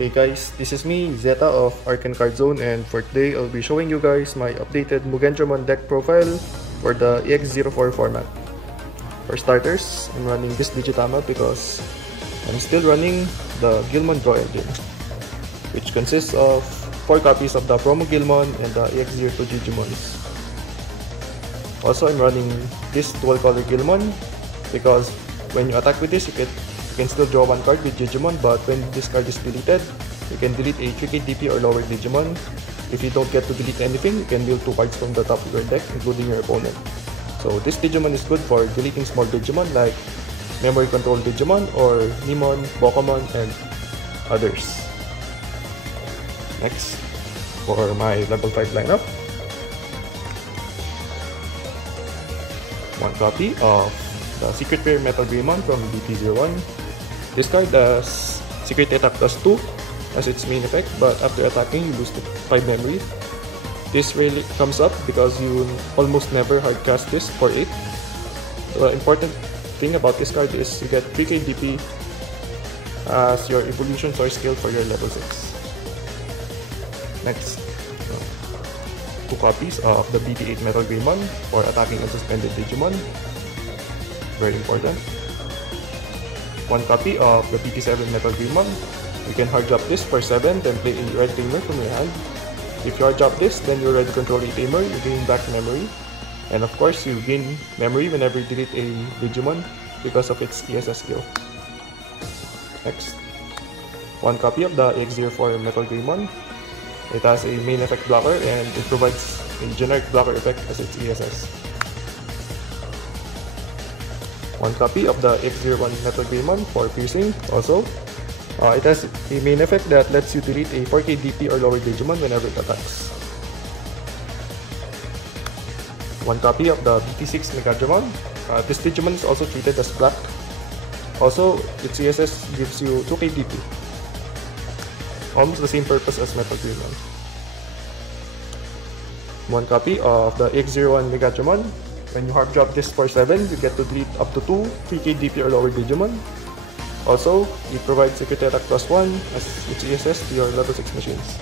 Hey guys, this is me, Zeta of Arken CardZone, and for today I'll be showing you guys my updated Mugendramon deck profile for the EX-04 format. For starters, I'm running this Digitama because I'm still running the Gilmon Draw Engine, which consists of 4 copies of the promo Gilmon and the EX-02 Digimons. Also, I'm running this dual color Gilmon because when you attack with this, you can still draw 1 card with Digimon, but when this card is deleted, you can delete a 3k DP or lower Digimon. If you don't get to delete anything, you can deal 2 cards from the top of your deck, including your opponent. So this Digimon is good for deleting small Digimon like Memory Control Digimon or Nimon, Bokomon, and others. Next, for my level 5 lineup, 1 copy of the Secret Rare Metal Greymon from BT01. This card does Secret Attack plus 2 as its main effect, but after attacking you lose 5 memory. This really comes up because you almost never hardcast this for 8. The important thing about this card is you get 3k DP as your evolution source skill for your level 6. Next, 2 copies of the BT8 Metal Greymon for attacking unsuspended Digimon. Very important. 1 copy of the BT7 Metal Digimon. You can hard drop this for 7, then play a red tamer from your hand. If you hard drop this, then you already control a tamer, you gain back memory. And of course, you gain memory whenever you delete a Digimon because of its ESS skill. Next, 1 copy of the EX-04 Metal Digimon. It has a main effect blocker and it provides a generic blocker effect as its ESS. 1 copy of the EX-01 Metal Greymon for piercing. Also, it has a main effect that lets you delete a 4k DP or lower Digimon whenever it attacks. 1 copy of the BT6 Mugendramon. This Digimon is also treated as black. Also, its ESS gives you 2k DP. Almost the same purpose as Metal Greymon. 1 copy of the EX-01 Mugendramon. When you hard drop this for 7, you get to delete up to 2 3k DP or lower Digimon. Also, it provides Secret Attack plus 1 as its ESS to your level 6 machines.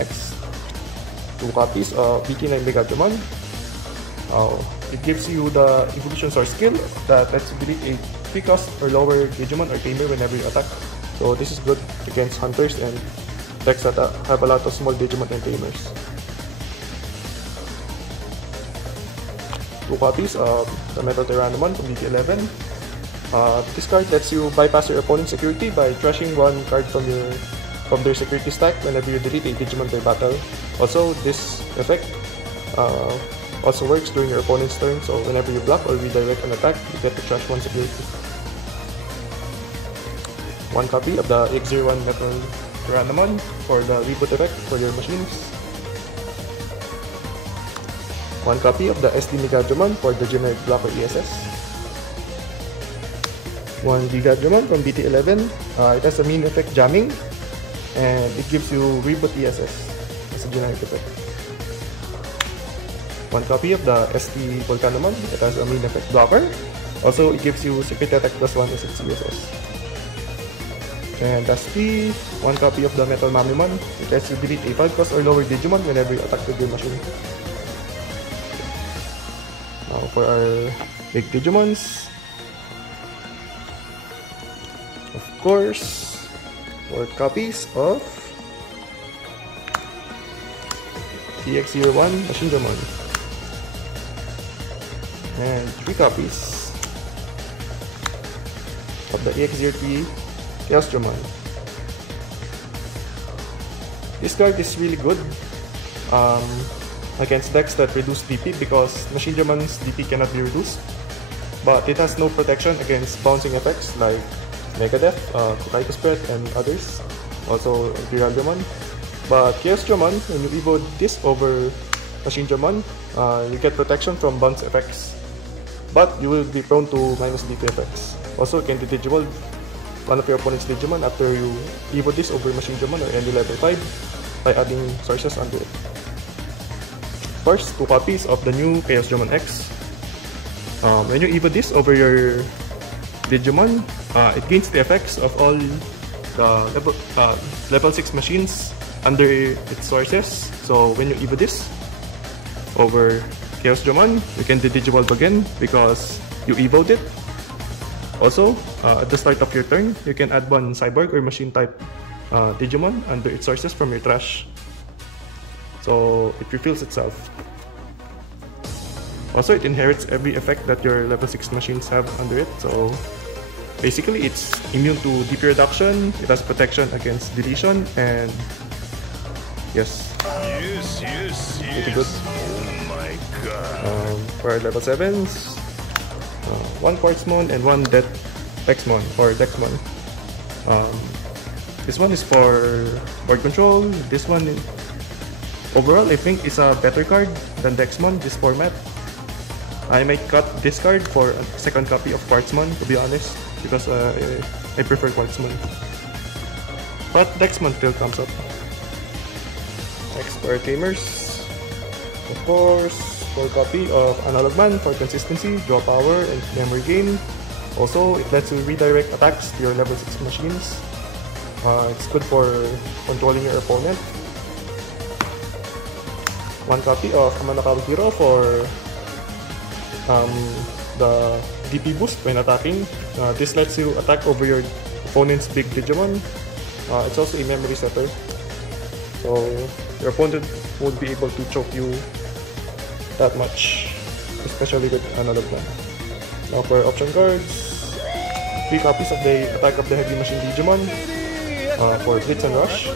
Next, 2 copies of BT9 Mugendramon. It gives you the evolution source skill that lets you delete a 3 cost or lower Digimon or tamer whenever you attack. So this is good against hunters and decks that have a lot of small Digimon and tamers. 2 copies of the Metal Tyrannomon from BT11. This card lets you bypass your opponent's security by trashing 1 card from their security stack whenever you delete a Digimon per battle. Also, this effect also works during your opponent's turn, so whenever you block or redirect an attack, you get to trash 1 security. 1 copy of the EX-01 Metal Tyrannomon for the reboot effect for your machines. 1 copy of the SD Mugendramon for the generic blocker ESS. 1 Mugendramon from BT11. It has a main effect jamming and it gives you reboot ESS as a generic effect. 1 copy of the SD Volcanomon. It has a main effect blocker. Also, it gives you Secret Attack plus 1 as its ESS. And lastly, 1 copy of the Metal Mamimon. It lets you delete a 5 cost or lower Digimon whenever you attack with your machine. Now for our big Digimons, of course, 4 copies of EX-01 Machinedramon and 3 copies of the EX-03 Quartzmon. This card is really good against decks that reduce DP because Machinedраmon's DP cannot be reduced, but it has no protection against bouncing effects like Megadeth, Kokaido Spread, and others, also Imperialdramon. But Quartzmon, when you evo this over Machinedramon, you get protection from bounce effects, but you will be prone to minus DP effects. Also, you can Digivolve one of your opponent's Digimon after you evo this over Machinedramon or any level 5 by adding sources onto it. First, 2 copies of the new Quartzmon X. When you evo this over your Digimon, it gains the effects of all the level 6 machines under its sources. So when you evo this over Chaosdramon, you can Digivolve again because you evoed it. Also, at the start of your turn, you can add one cyborg or machine type Digimon under its sources from your trash. So it refills itself. Also, it inherits every effect that your level 6 machines have under it. So basically, it's immune to DP reduction, it has protection against deletion, and yes, pretty good. Oh my god. For level 7s, one Quartzmon and one Dexmon or Dexmon. This one is for board control. This one, overall, I think is a better card than Dexmon, this format. I might cut this card for a second copy of Quartzmon, to be honest, because I prefer Quartzmon. But Dexmon still comes up. Next for gamers, of course, 4 copy of Analog Man for consistency, draw power, and memory gain. Also, it lets you redirect attacks to your level 6 machines. It's good for controlling your opponent. 1 copy of Amanakawa Hero for the DP boost when attacking. This lets you attack over your opponent's big Digimon. It's also a memory setter, so your opponent won't be able to choke you that much, especially with Analog Man. Now for option cards, 3 copies of the Attack of the Heavy Machine Digimon for Blitz and Rush.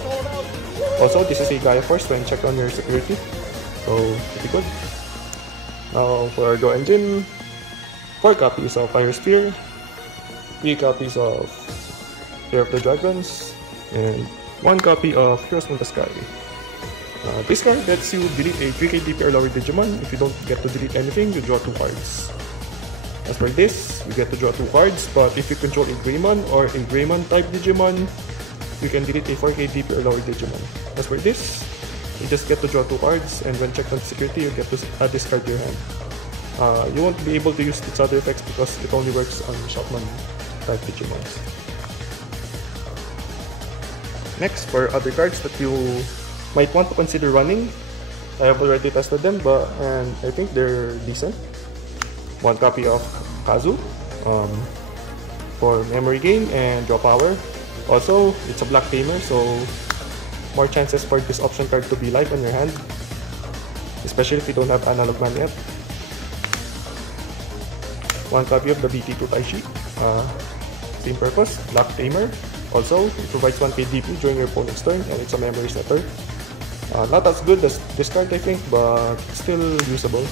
Also, this is a Gaia Force when checked on your security, so pretty good. Now for our Go Engine, 4 copies of Fire Spear, 3 copies of Fear of the Dragons, and 1 copy of Heroes from the Sky. This card lets you delete a 3k DP or lower Digimon. If you don't get to delete anything, you draw 2 cards. As for this, you get to draw 2 cards, but if you control a Greymon or a Greymon type Digimon, you can delete a 4k DP or lower Digimon. As for this, you just get to draw 2 cards, and when checked on security, you get to add this card to your hand. You won't be able to use its other effects because it only works on Shopman type Digimons. Next, for other cards that you might want to consider running, I have already tested them, and I think they're decent. 1 copy of Kazu for memory gain and draw power. Also, it's a black tamer, so more chances for this option card to be live on your hand, especially if you don't have Analog Man yet. 1 copy of the BT2 Taishi, same purpose, black tamer. Also, it provides 1k DP during your opponent's turn, and it's a memory setter. Not as good as this card, I think, but still usable.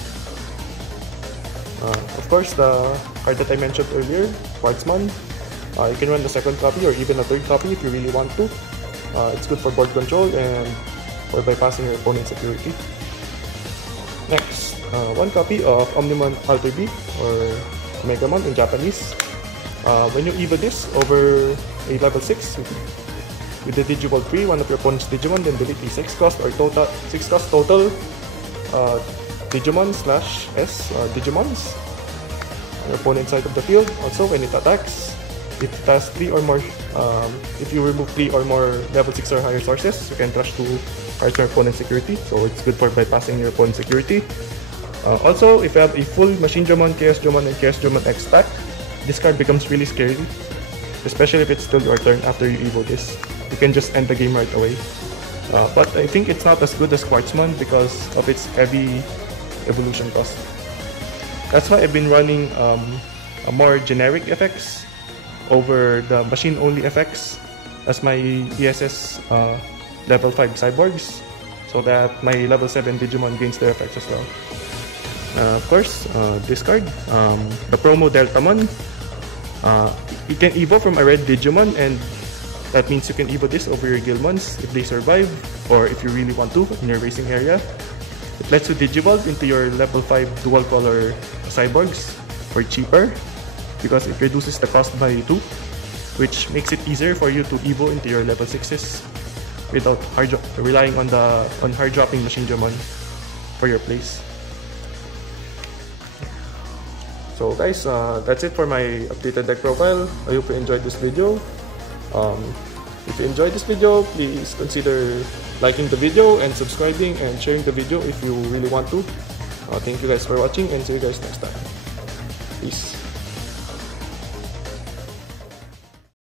Of course, the card that I mentioned earlier, Quartzmon, you can run the 2nd copy or even a 3rd copy if you really want to. It's good for board control and for bypassing your opponent's security. Next, 1 copy of Omnimon Alter B or Omegamon in Japanese. When you evo this over a level 6 with the Digivolve 3, one of your opponent's Digimon, then delete a 6 cost total Digimon / S Digimons on your opponent's side of the field. Also, when it attacks, if it has 3 or more, if you remove 3 or more level 6 or higher sources, you can trash 2 cards your opponent's security, so it's good for bypassing your opponent's security. Also, if you have a full Machinedramon, Chaosdramon, and Chaosdramon X stack, this card becomes really scary, especially if it's still your turn after you evo this. You can just end the game right away. But I think it's not as good as Quartzmon because of its heavy evolution cost. That's why I've been running a more generic effects over the machine-only effects as my ESS level 5 cyborgs, so that my level 7 Digimon gains their effects as well. Of course, this card, the promo Deltamon, you can evo from a red Digimon, and that means you can evo this over your Guilmons if they survive, or if you really want to in your racing area. It lets you Digivolve into your level 5 dual color cyborgs for cheaper, because it reduces the cost by 2, which makes it easier for you to evo into your level 6s without relying on hard dropping Machinedramon for your plays. So guys, that's it for my updated deck profile. I hope you enjoyed this video. If you enjoyed this video, please consider liking the video and subscribing and sharing the video if you really want to. Thank you guys for watching and see you guys next time. Peace.